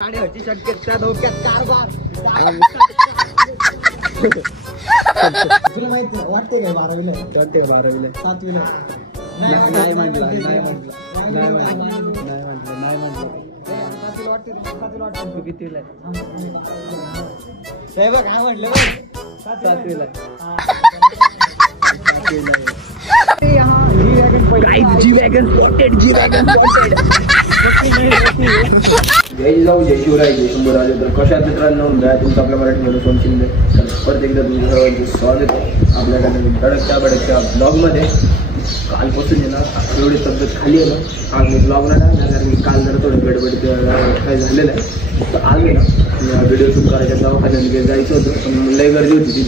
ची शक्यता धोक्यात 4 बार. तुला माहित वाटते काय 12वीला? वाटते 12वीला 7वीला नाही म्हटलं तू कितीला आहे बघ काय म्हटलं 7वीला जय जाऊ जय शिवराय जय शंभूराजे. तर कशा मित्रांनो तुमचं आपल्या मराठीमध्ये सोन शिंदे. तर परत एकदा तुमचं सर्वांचं स्वागत आहे आपल्याकडे बडकच्या ब्लॉगमध्ये. कालपासून आहे ना एवढी तब्येत खाली आहे ना, आज मी ब्लॉगला टाकणार कारण की काल जरा थोडं गडबड काही झालेलं आहे. तर आज आहे ना व्हिडिओ शूट करायच्या दवाखान्यात जायचं होतं पण लई गर्दी होती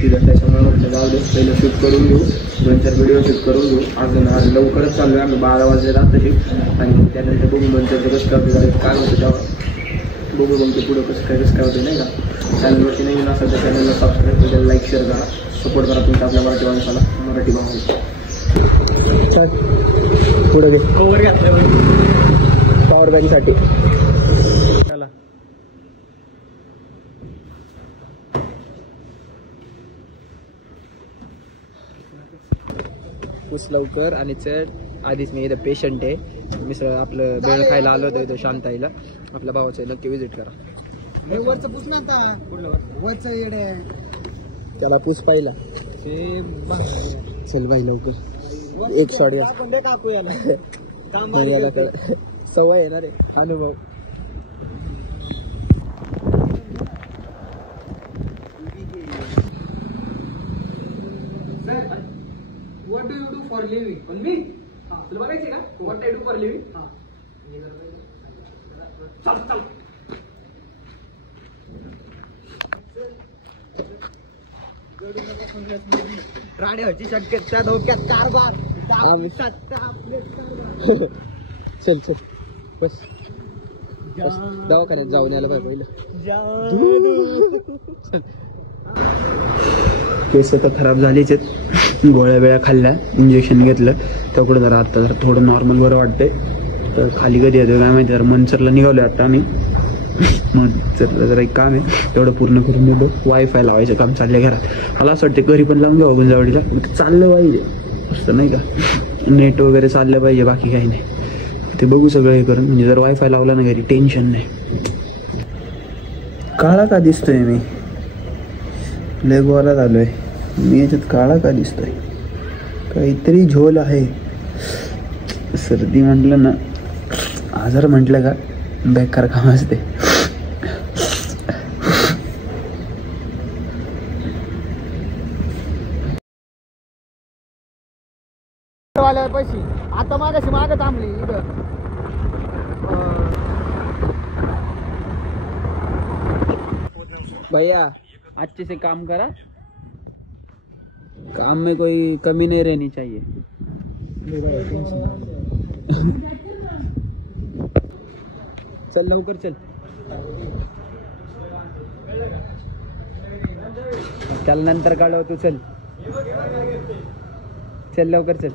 तिथं त्याच्यामुळे म्हटलं जाऊ दे पहिलं शूट करून घेऊ, 2-4 व्हिडिओ शूट करून घेऊ. आज लवकरच चालू आहे, आम्ही 12 वाजले रात्री आणि त्यानंतर बघू 2-4 कसं करायचं काय होतं तेव्हा बघू मग ते पुढं कसं काय होतं नाही का. चॅनलवरती नवीन असेल तर चॅनलला सबस्क्राईब करा, लाईक शेअर करा, सपोर्ट करा तुमच्या आपल्या मराठी माणसाला मराठी भावाला. पुढे घे ओव्हर घातलं पॉवर गाडीसाठी. पुस लवकर आणि चढ. आधीच मी इथं पेशंट आहे, मी आपलं बेळ खायला आलो होतो इथं शांताईला. आपल्या भावाचं नक्की विजिट करा. वरचं पुस ना आता वरचं येडे त्याला पुस पाहिला चल बाई लवकर. एक शॉट घ्या काकू याला सवय येणार रे अनुभव. What do you do for living? Only? तुला बघायचे का? What I do for living? चल. राड्याची शक्यता धोक्यात 4 बार. चल बस दवाखान्यात जाऊन यायला पाहिजे पहिलं. केस तर खराब झालीच आहेत, गोळ्या वेळा खाल्ल्या, इंजेक्शन घेतलं त्याकडे जरा आता जरा थोडं नॉर्मल बरं वाटतंय. तर खाली कधी येतो काय माहिती. जरा मनसरला निघालोय आता आम्ही. मनसरला जरा एक काम आहे तेवढं पूर्ण करून मी बघ. वायफाय लावायचं काम चाललंय घरात. मला असं वाटतं घरी पण लावून घ्यावं गुंजावडीला, चाललं पाहिजे असं नाही का. नेट वगैरे चाललं पाहिजे बाकी काही नाही. ते बघू सगळं हे करून, म्हणजे जर वायफाय लावला ना घरी टेन्शन नाही. काळा का दिसतोय मी? लेगवाला झालोय मी याच्यात. काळा का दिसतोय? काहीतरी झोल आहे. सर्दी म्हटलं ना, आजार म्हटलं का बेकार काम असते. पैसे आता मागाशी मागं थांबली इथं. भैया अच्छे से काम करा, काम में कोई कमी नहीं रहनी चाहिए. चल लवकर चल. त्याला नंतर काढव तू. चल लवकर चल.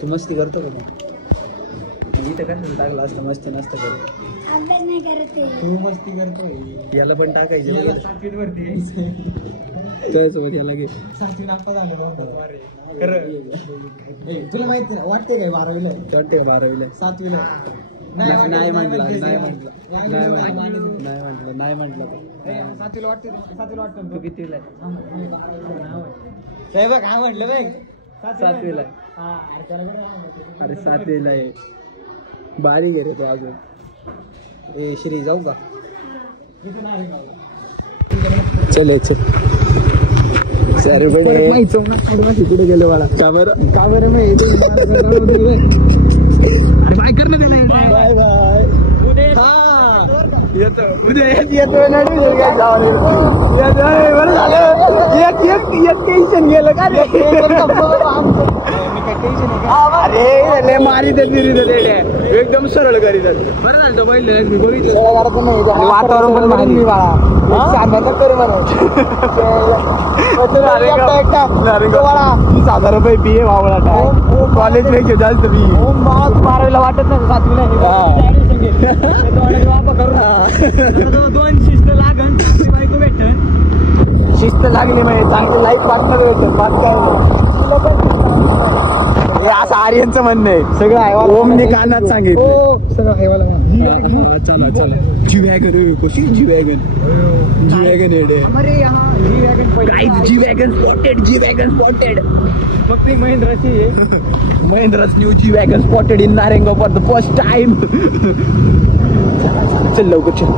तू मस्ती करतो का? इथं कशाला टाकला असतं मस्ती नसतं करत. अभ्यास नाही करत तू मस्ती करतोय. याला पण टाकायचं 7वीत वरती यायचं याला घे. 7वी नापास झालं तुला माहित वाटते काय 12वीला? वाटते का 12वीला? 7वीला नाही म्हटलं 7वीला वाटतं. तू कितीला आहे? बघ काय म्हटलं बघ 7वीला. अरे 7वीला आहे. बारीक आहे रे तो अजून. ए श्री जाऊ का? चल सर कुठे गेलो मला का बरं मी बाय करणं दिलं. बाय येतो उद्या येतो टेन्शन गेलं का? अरे मारी एकदम सरळ करीत बरं झालं पहिलं मी बघितलं वातावरण पण भारी ₹20,000 फी वावळा कॉलेज पेक्षा जास्त फी 12वीला वाटत नाही 2 शिस्त लागन बायको भेटन शिस्त लागली म्हणजे चांगली लाईफ पार्टनर भेटत बात काय हे असं आर्यनचं म्हणणं आहे सगळं आहे ओमनी कानात सांगितलं सगळं हायवाला चला जी वॅगन कशी जी वॅगन अरे जी वॅगन स्पॉटेड मग ती महिंद्राची आहे महिंद्रा's new G wagon spotted in Narengaon for the first time. चल लवकर चल.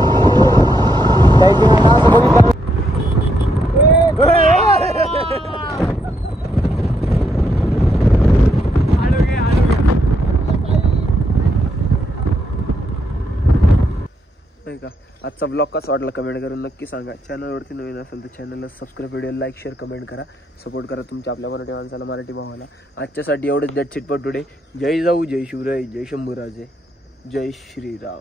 आजचा ब्लॉग कसा वाटला कमेंट करून नक्की सांगा. चॅनलवरती नवीन असेल तर चॅनलला subscribe, video like, share, comment करा. सपोर्ट करा तुमच्या आपल्या मराठी माणसाला, मराठी भावाला. आजच्यासाठी एवढंच. That's it for today. जय जाऊ, जय शिवराय, जय शंभूराजे, जय श्रीराम.